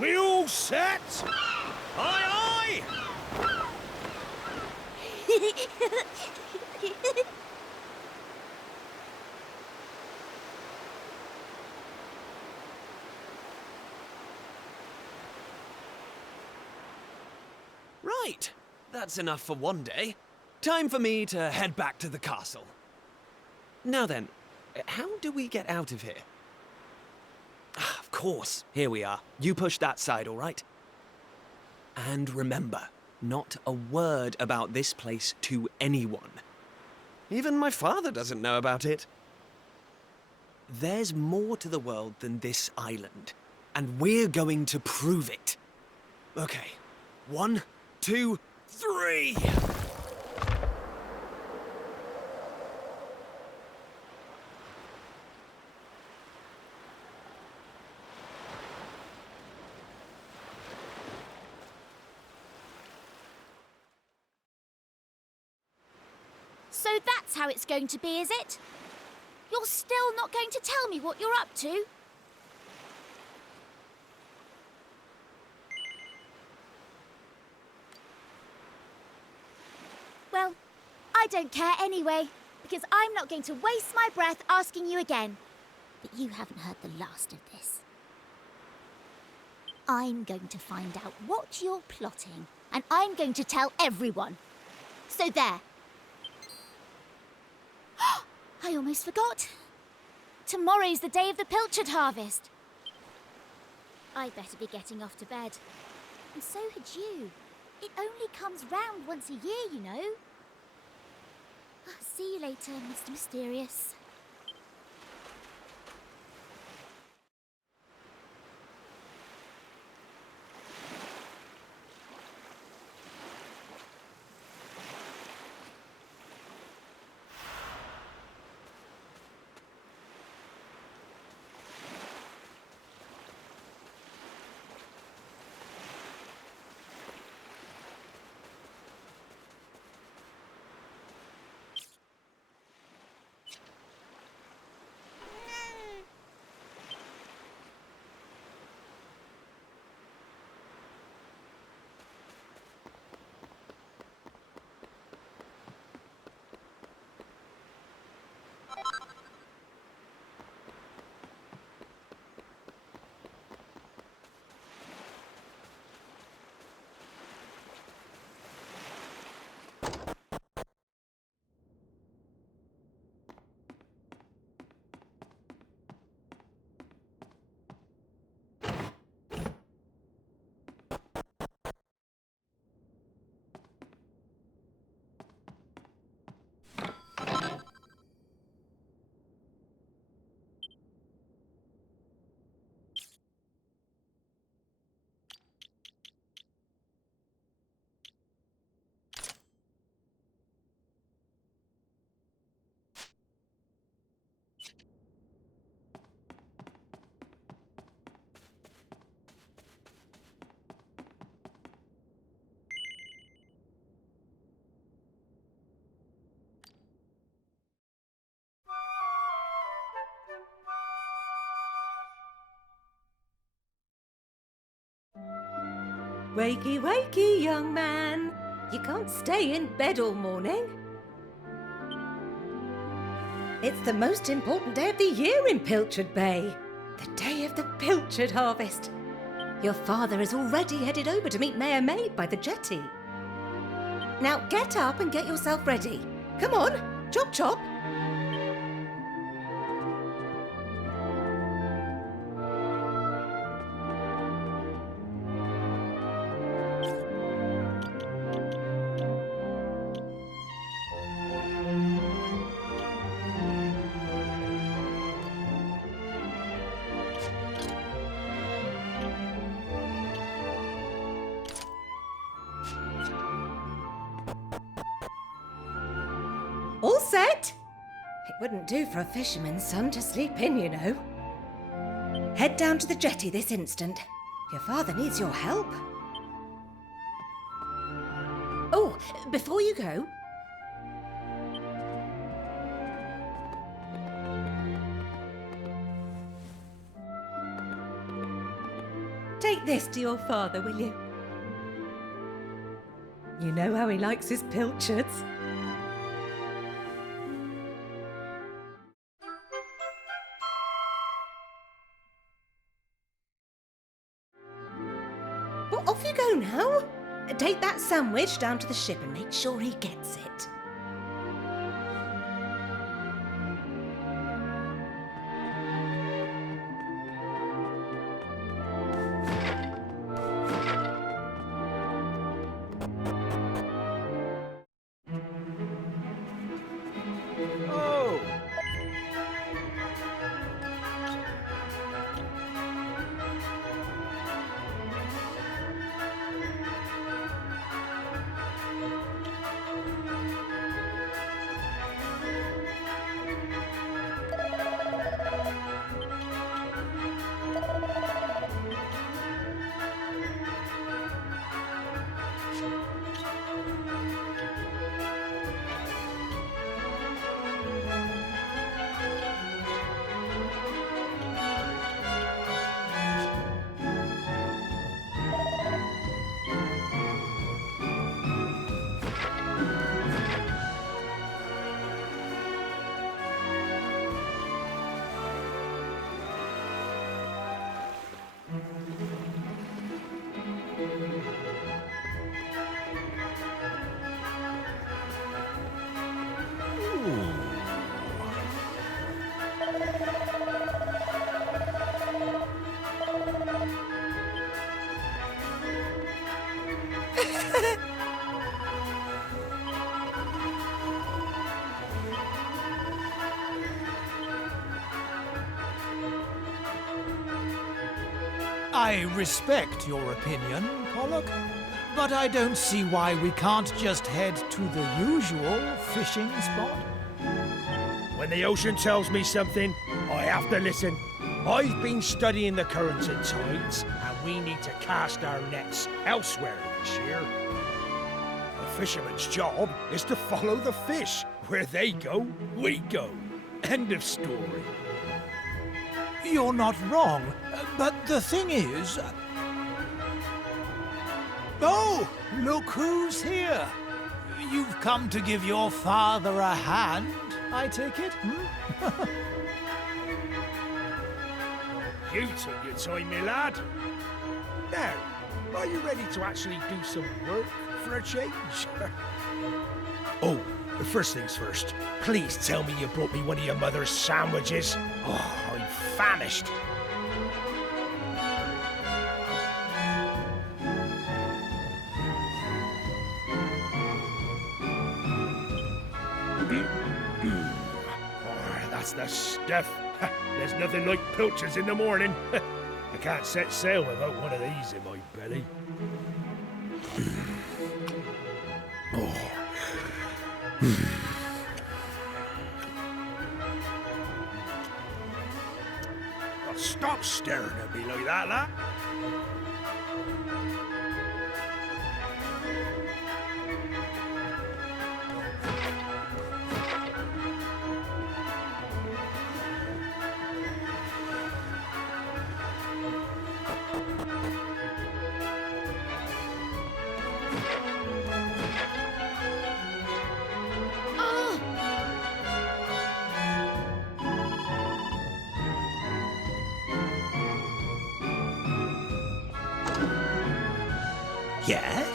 We all set? Aye, aye! Right, that's enough for one day. Time for me to head back to the castle. Now then, how do we get out of here? Ah, of course, here we are. You push that side, all right? And remember, not a word about this place to anyone. Even my father doesn't know about it. There's more to the world than this island, and we're going to prove it. Okay, 1, 2, 3! So that's how it's going to be, is it? You're still not going to tell me what you're up to? Well, I don't care anyway, because I'm not going to waste my breath asking you again. But you haven't heard the last of this. I'm going to find out what you're plotting, and I'm going to tell everyone. So there. I almost forgot. Tomorrow's the day of the pilchard harvest. I'd better be getting off to bed. And so had you. It only comes round once a year, you know. See you later, Mr. Mysterious. Wakey, wakey, young man. You can't stay in bed all morning. It's the most important day of the year in Pilchard Bay. The day of the pilchard harvest. Your father is already headed over to meet Mayor Maid by the jetty. Now get up and get yourself ready. Come on, chop chop. All set? It wouldn't do for a fisherman's son to sleep in, you know. Head down to the jetty this instant. Your father needs your help. Oh, before you go... Take this to your father, will you? You know how he likes his pilchards. Well, off you go now. Take that sandwich down to the ship and make sure he gets it. Oh! I respect your opinion, Pollock, but I don't see why we can't just head to the usual fishing spot. When the ocean tells me something, I have to listen. I've been studying the currents and tides, and we need to cast our nets elsewhere this year. A fisherman's job is to follow the fish. Where they go, we go. End of story. You're not wrong, but the thing is... Oh, look who's here. You've come to give your father a hand, I take it? Hmm? You took your time, my lad. Now, are you ready to actually do some work for a change? Oh, first things first. Please tell me you brought me one of your mother's sandwiches. Oh, I'm famished. Oh, that's the stuff. There's nothing like pilchards in the morning. I can't set sail without one of these in my belly. Oh. Oh, stop staring at me like that, lad. Yes?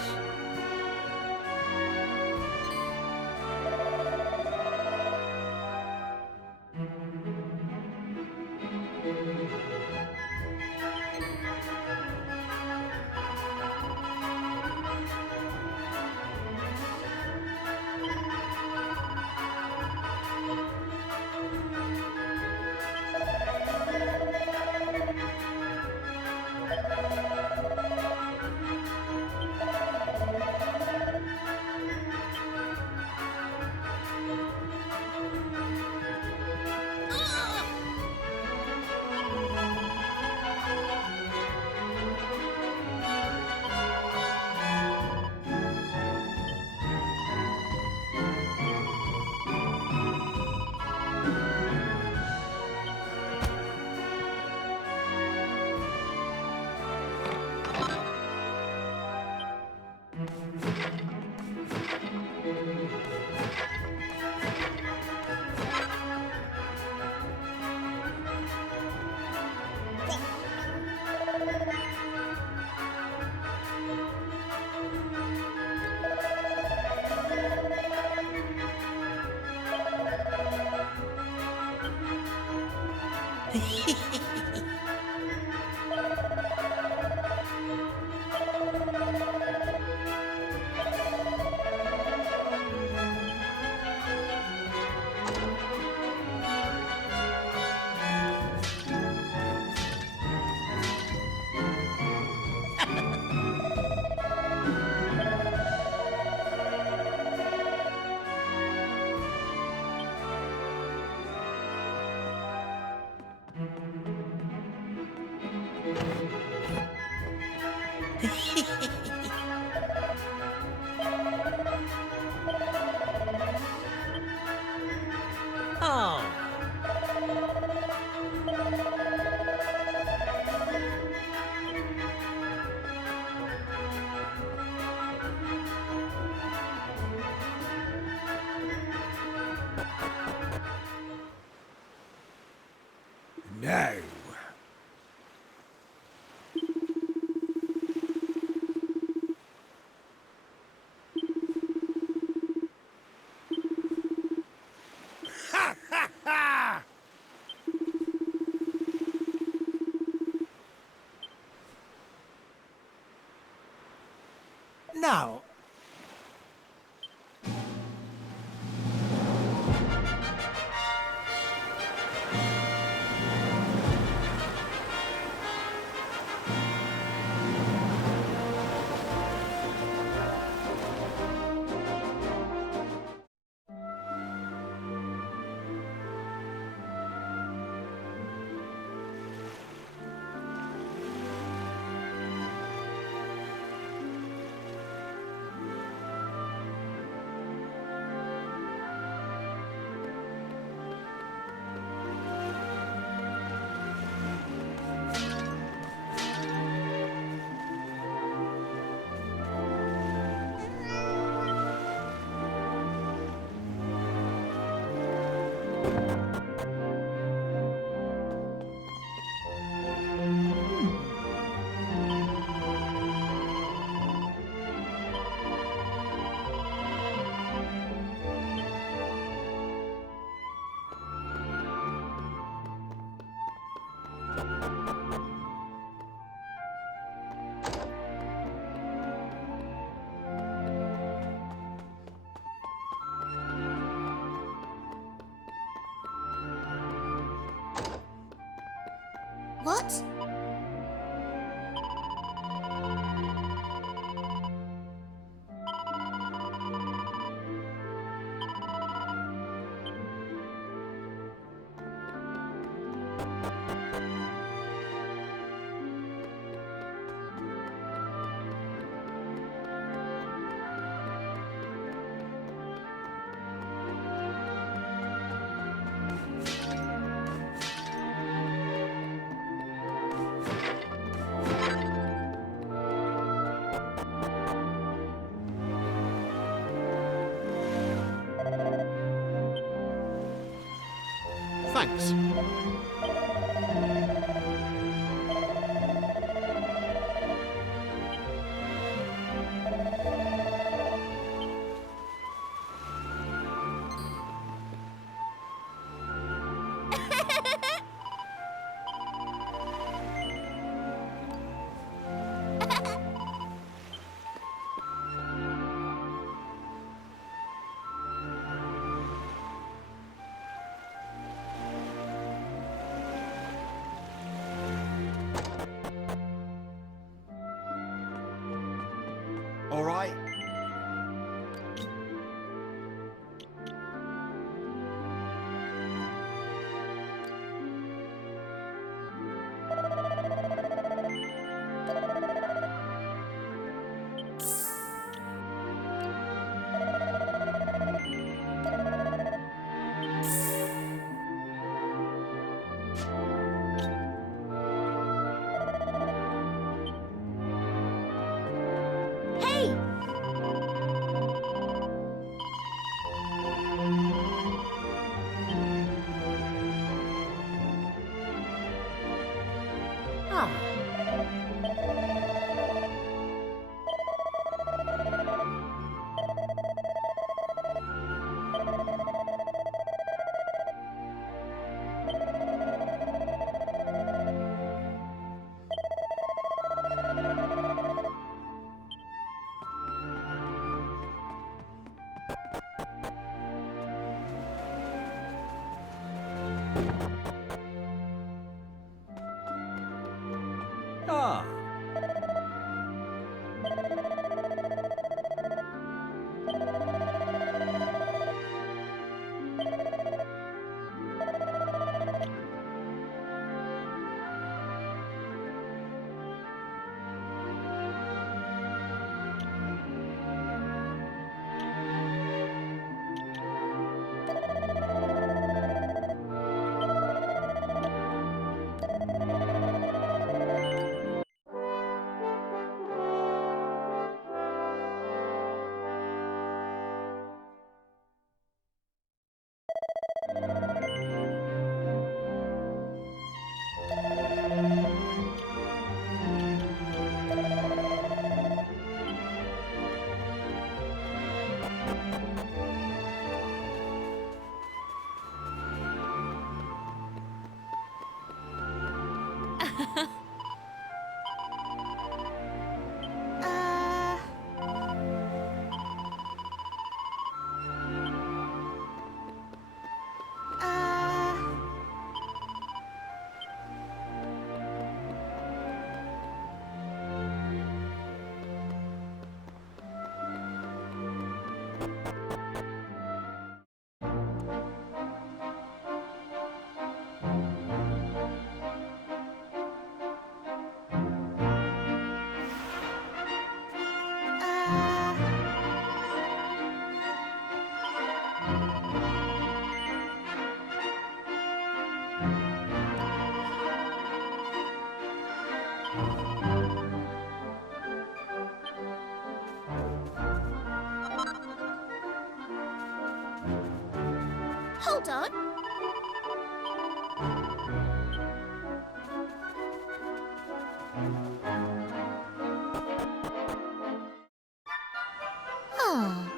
Oh. Now. Ha ha ha! Now, What? Thanks. All right. Hey! Ah. Uh... Uh... Hold on. Ah.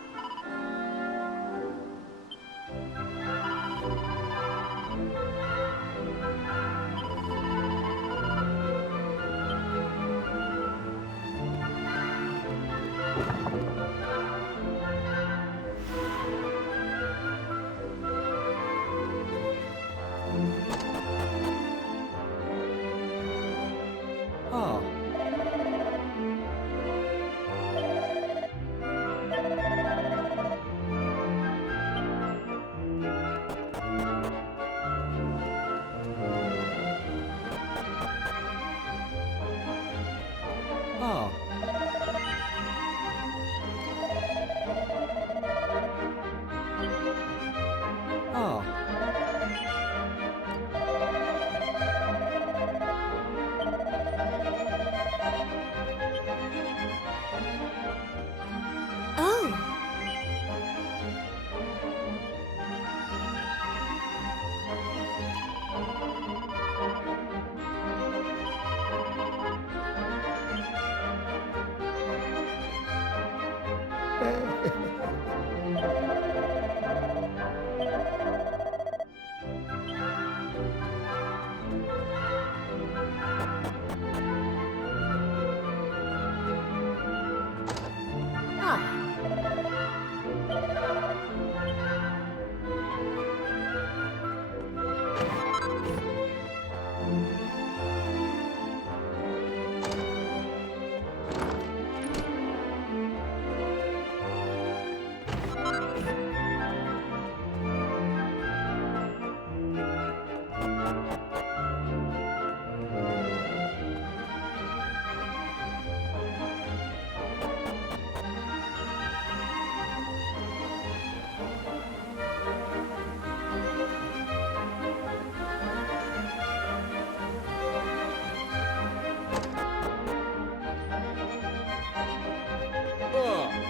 Ah. Ah. Oh,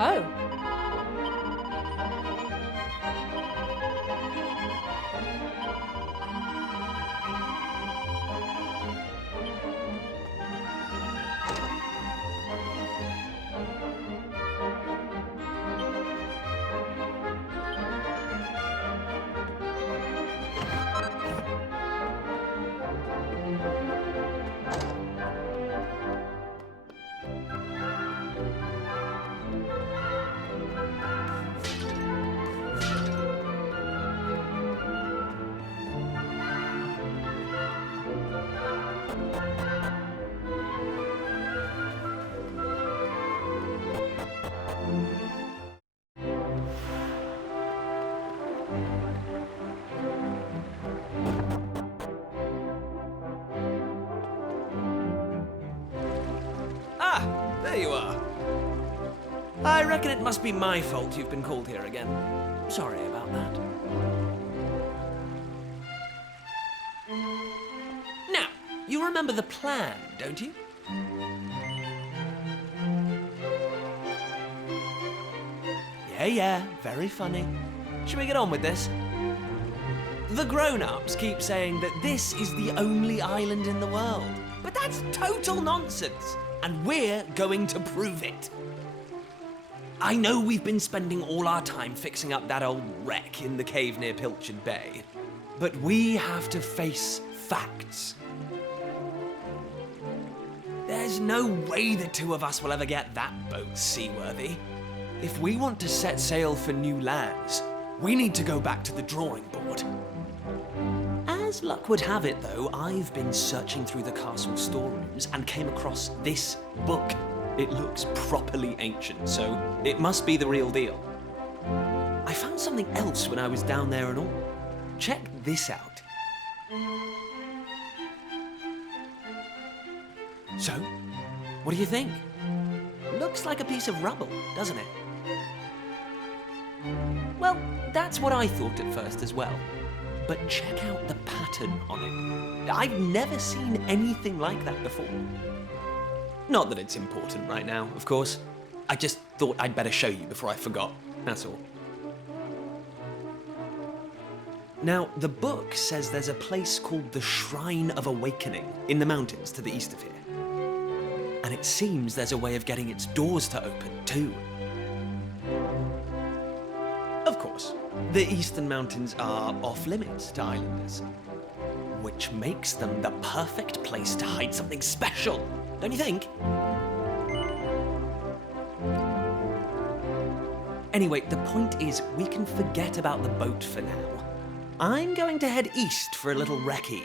Oh. Ah, there you are. I reckon it must be my fault you've been called here again. Sorry about that. Now, you remember the plan, don't you? Yeah, very funny. Should we get on with this? The grown-ups keep saying that this is the only island in the world. But that's total nonsense, and we're going to prove it. I know we've been spending all our time fixing up that old wreck in the cave near Pilchard Bay, but we have to face facts. There's no way the two of us will ever get that boat seaworthy. If we want to set sail for new lands, we need to go back to the drawing board. As luck would have it, though, I've been searching through the castle storerooms and came across this book. It looks properly ancient, so it must be the real deal. I found something else when I was down there and all. Check this out. So, what do you think? Looks like a piece of rubble, doesn't it? Well, that's what I thought at first as well. But check out the pattern on it. I've never seen anything like that before. Not that it's important right now, of course. I just thought I'd better show you before I forgot, that's all. Now, the book says there's a place called the Shrine of Awakening in the mountains to the east of here. And it seems there's a way of getting its doors to open, too. Of course, the eastern mountains are off-limits to islanders, which makes them the perfect place to hide something special, don't you think? Anyway, the point is, we can forget about the boat for now. I'm going to head east for a little recce,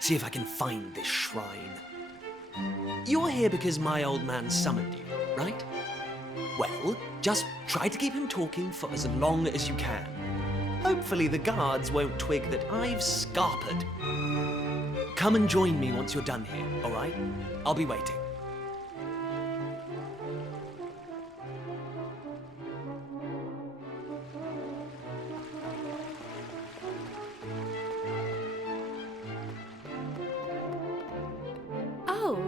see if I can find this shrine. You're here because my old man summoned you, right? Well, just try to keep him talking for as long as you can. Hopefully the guards won't twig that I've scarpered. Come and join me once you're done here, all right? I'll be waiting. Oh.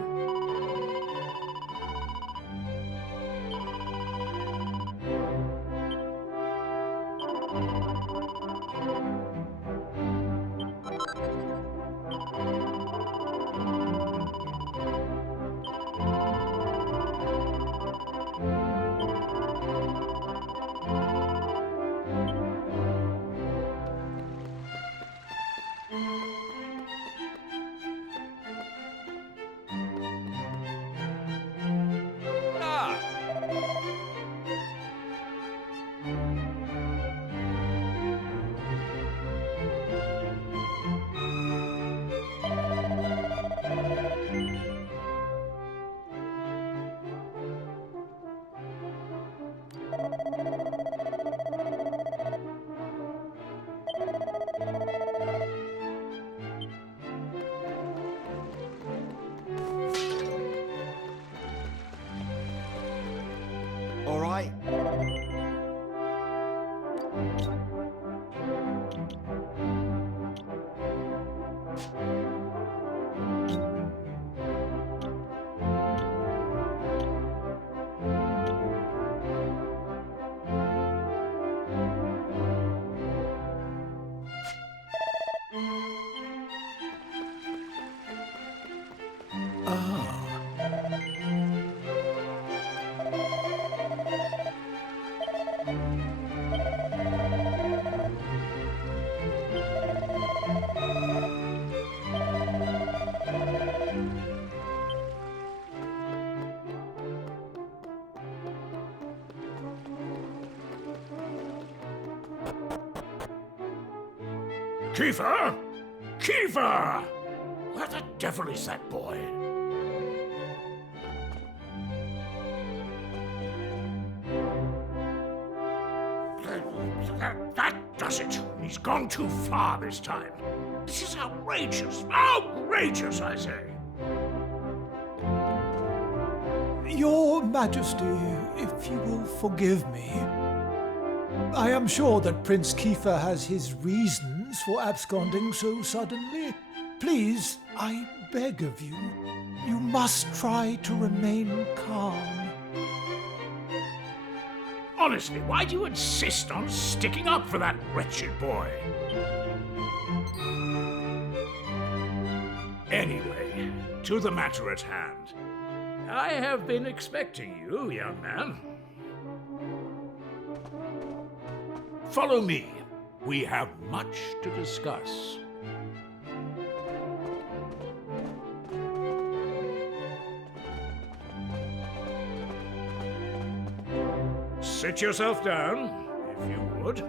Ah! All right. Kiefer! Kiefer! Where the devil is that boy? That does it. He's gone too far this time. This is outrageous. Outrageous, I say. Your Majesty, if you will forgive me, I am sure that Prince Kiefer has his reasons for absconding so suddenly. Please, I beg of you, you must try to remain calm. Honestly, why do you insist on sticking up for that wretched boy? Anyway, to the matter at hand. I have been expecting you, young man. Follow me. We have much to discuss. Sit yourself down, if you would.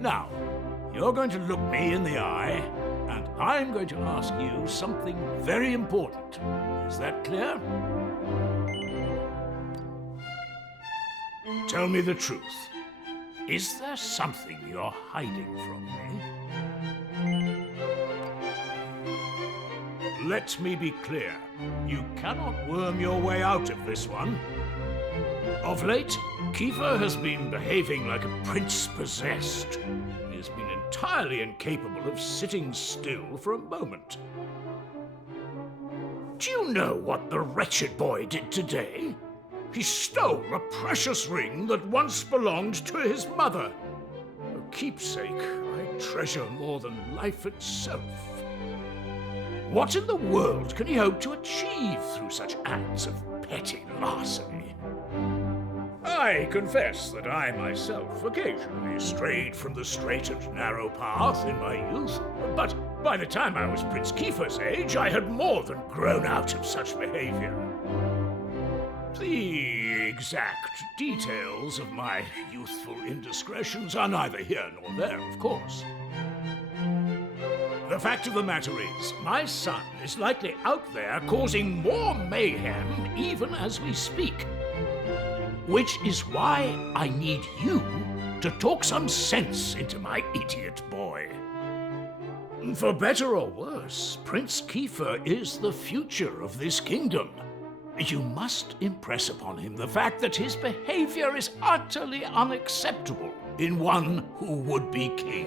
Now, you're going to look me in the eye, and I'm going to ask you something very important. Is that clear? Tell me the truth. Is there something you're hiding from me? Let me be clear. You cannot worm your way out of this one. Of late, Kiefer has been behaving like a prince possessed. He has been entirely incapable of sitting still for a moment. Do you know what the wretched boy did today? He stole a precious ring that once belonged to his mother. A keepsake I treasure more than life itself. What in the world can he hope to achieve through such acts of petty larceny? I confess that I myself occasionally strayed from the straight and narrow path in my youth, but by the time I was Prince Kiefer's age, I had more than grown out of such behavior. The exact details of my youthful indiscretions are neither here nor there, of course. The fact of the matter is, my son is likely out there causing more mayhem even as we speak. Which is why I need you to talk some sense into my idiot boy. For better or worse, Prince Kiefer is the future of this kingdom. You must impress upon him the fact that his behavior is utterly unacceptable in one who would be king.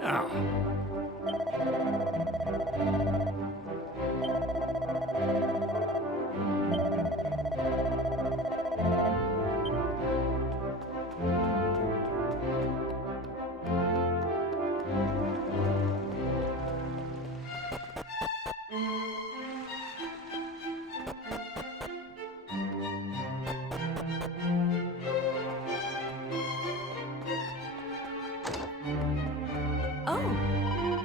Now, Oh,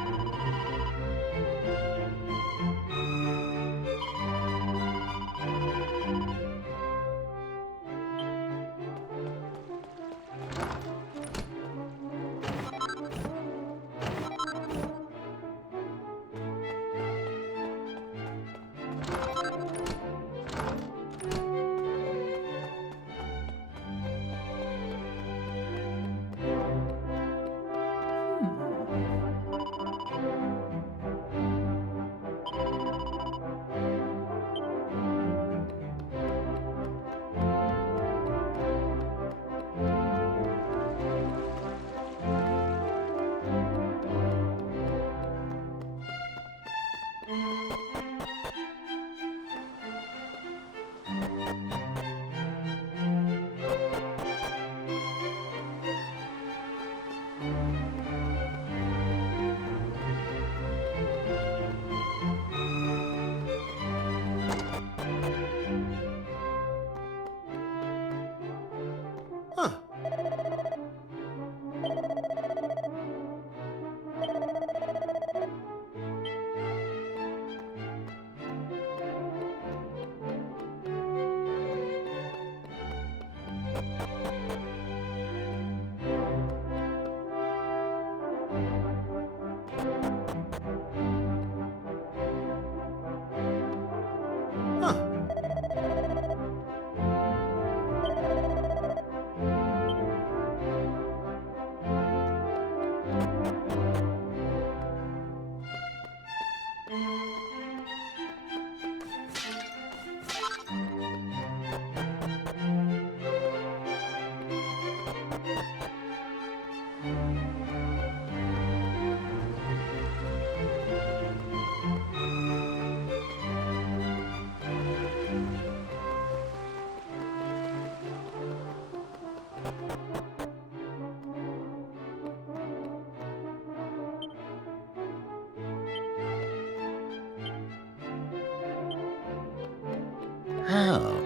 Oh.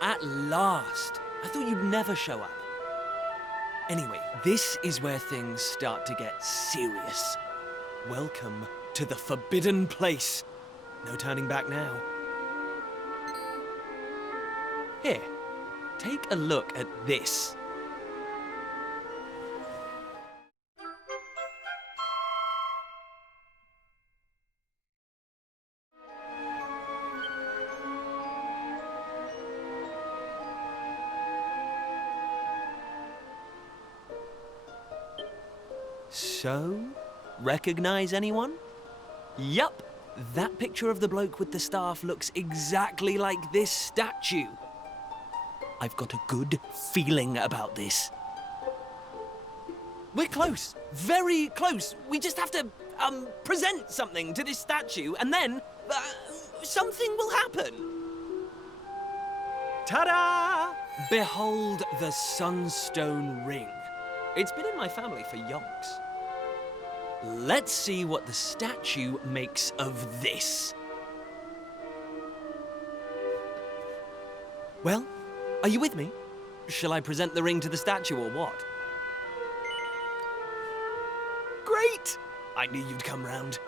At last! I thought you'd never show up. Anyway, this is where things start to get serious. Welcome to the forbidden place. No turning back now. Here, take a look at this. So, recognize anyone? Yup, that picture of the bloke with the staff looks exactly like this statue. I've got a good feeling about this. We're close, very close. We just have to, present something to this statue and then, something will happen. Ta-da! Behold the Sunstone Ring. It's been in my family for yonks. Let's see what the statue makes of this. Well, are you with me? Shall I present the ring to the statue or what? Great! I knew you'd come round.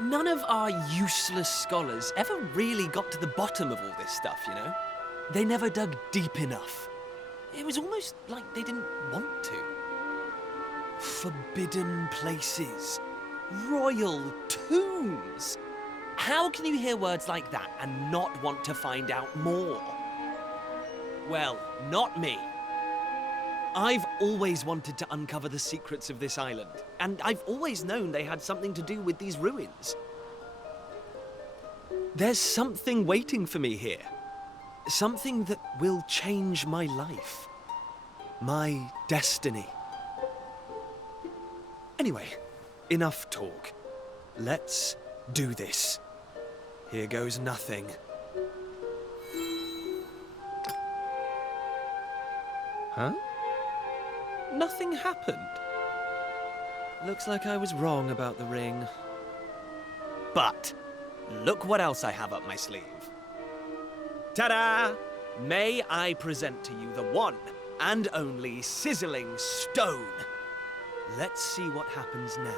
None of our useless scholars ever really got to the bottom of all this stuff, you know? They never dug deep enough. It was almost like they didn't want to. Forbidden places. Royal tombs. How can you hear words like that and not want to find out more? Well, not me. I've always wanted to uncover the secrets of this island, and I've always known they had something to do with these ruins. There's something waiting for me here. Something that will change my life. My destiny. Anyway, enough talk. Let's do this. Here goes nothing. Huh? Nothing happened. Looks like I was wrong about the ring. But look what else I have up my sleeve. Ta-da! May I present to you the one and only sizzling stone. Let's see what happens now.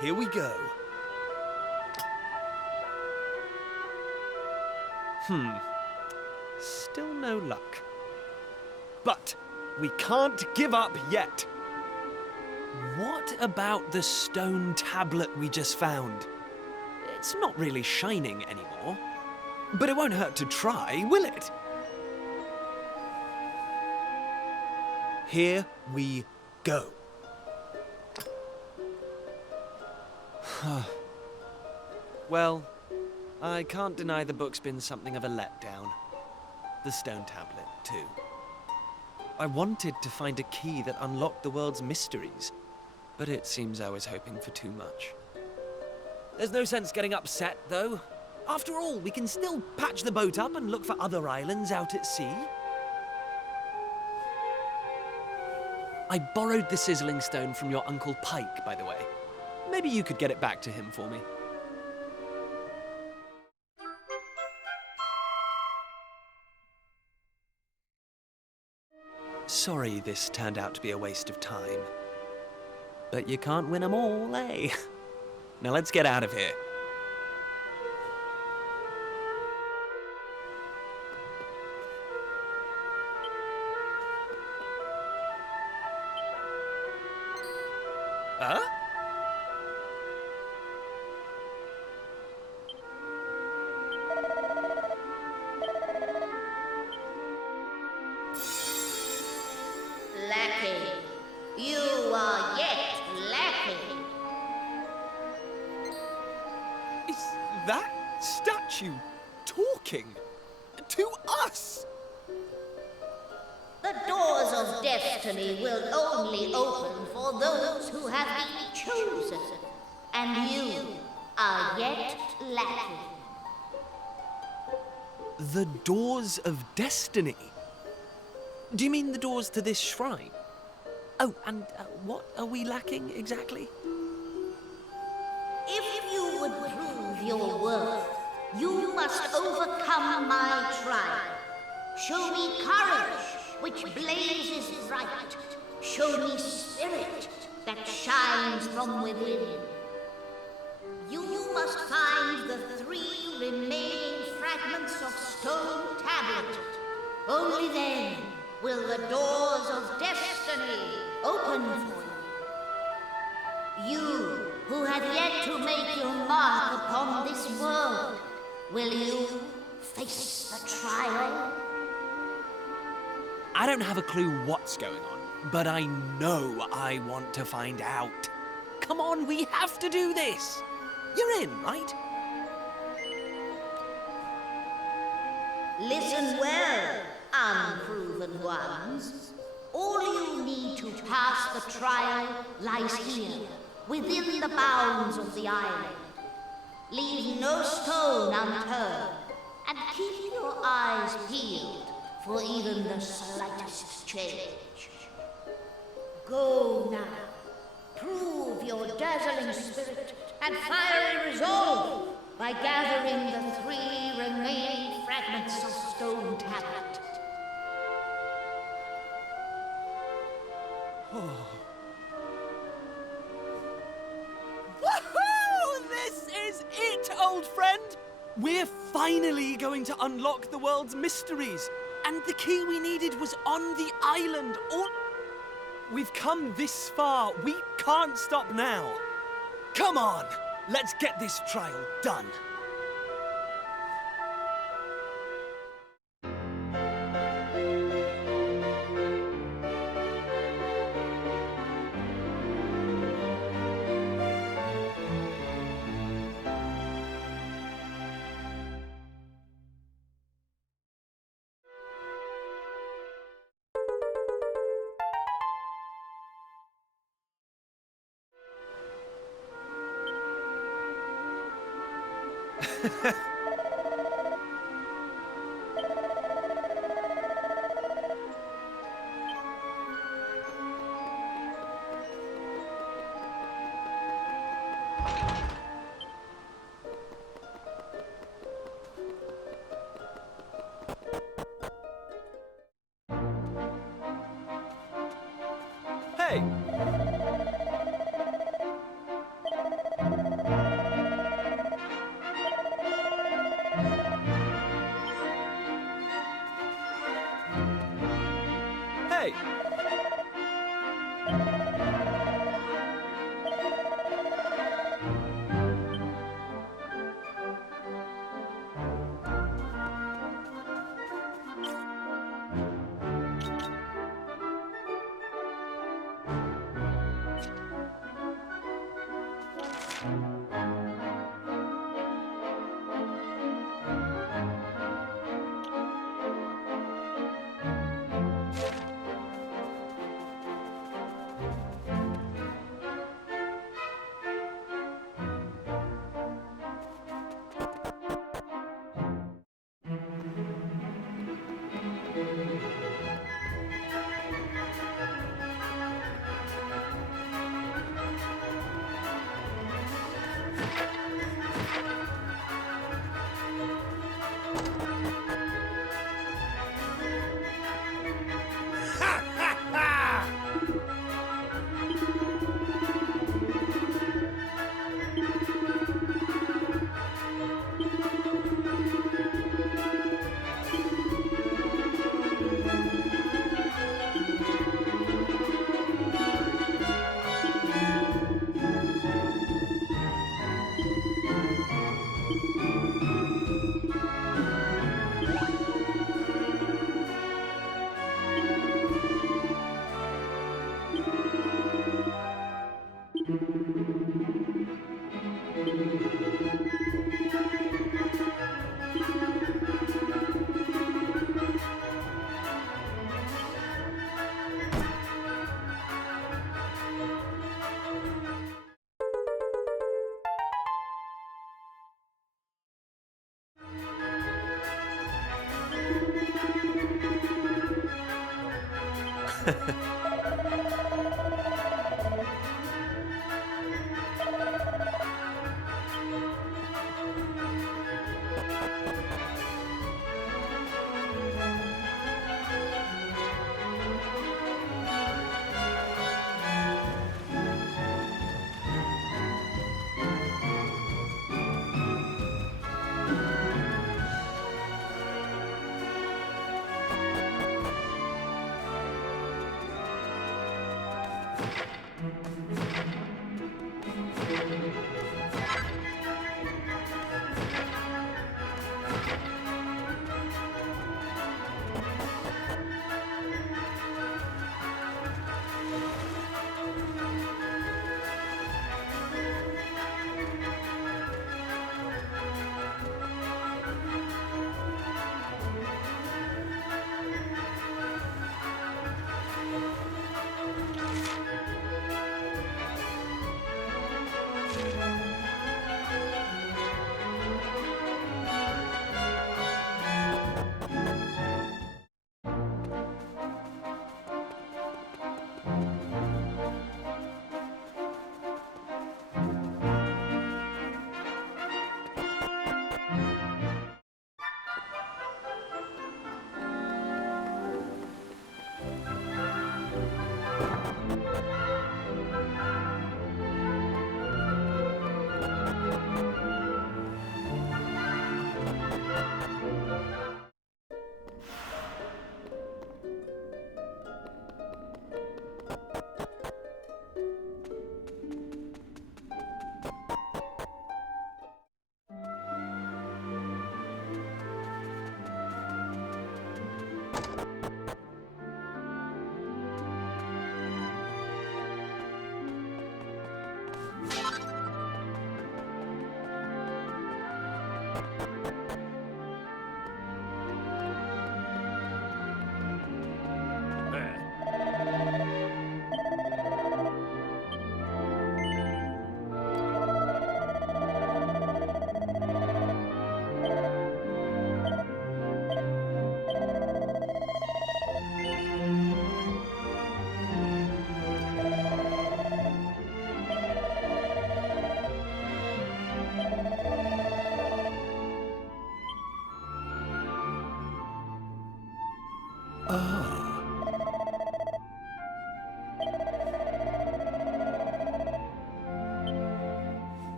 Here we go. Still no luck. But we can't give up yet. What about the stone tablet we just found? It's not really shining anymore. But it won't hurt to try, will it? Here we go. Well, I can't deny the book's been something of a letdown. The stone tablet, too. I wanted to find a key that unlocked the world's mysteries, but it seems I was hoping for too much. There's no sense getting upset, though. After all, we can still patch the boat up and look for other islands out at sea. I borrowed the sizzling stone from your Uncle Pike, by the way. Maybe you could get it back to him for me. Sorry this turned out to be a waste of time. But you can't win 'em all, eh? Now let's get out of here. Huh? Lacking. You are yet lacking. Is that statue talking to us? The doors of destiny will only open for those who have been chosen, and you are yet lacking. The doors of destiny? Do you mean the doors to this shrine? Oh, and what are we lacking exactly? If you would prove your worth, you must overcome my trial. Show me courage, which blazes bright. Show me spirit that shines from within. You must find the 3 remaining fragments of stone tablet. Only then will the doors of destiny open for you. You who have yet to make your mark upon this world, will you face the trial? I don't have a clue what's going on, but I know I want to find out. Come on, we have to do this. You're in, right? Listen well, unproven ones. All you need to pass the trial lies here, within the bounds of the island. Leave no stone unturned, and keep your eyes peeled for even the slightest change. Go now. Prove your dazzling spirit and fiery resolve by gathering the 3 remaining fragments of stone tablet. Woohoo! This is it, old friend! We're finally going to unlock the world's mysteries. And the key we needed was on the island. We've come this far. We can't stop now. Come on, let's get this trial done. Hey! Hey!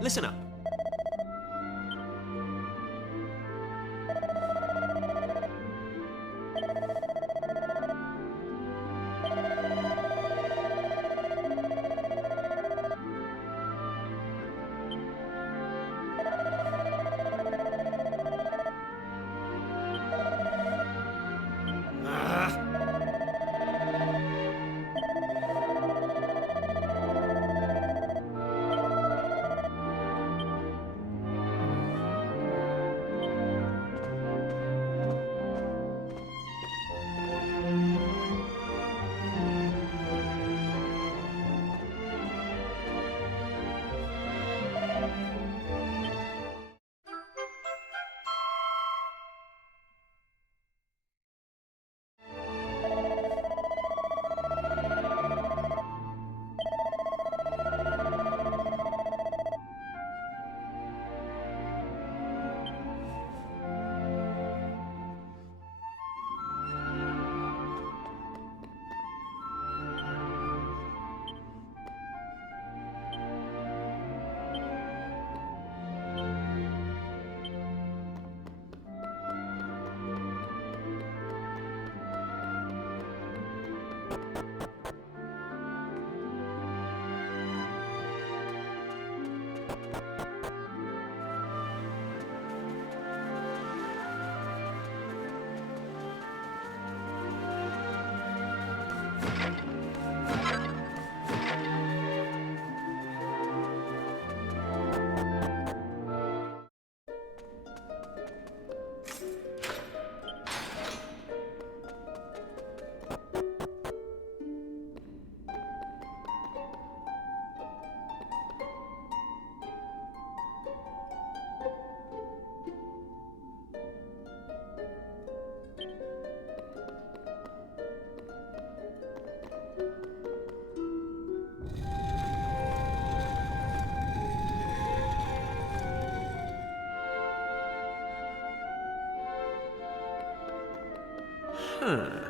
Listen up. Huh.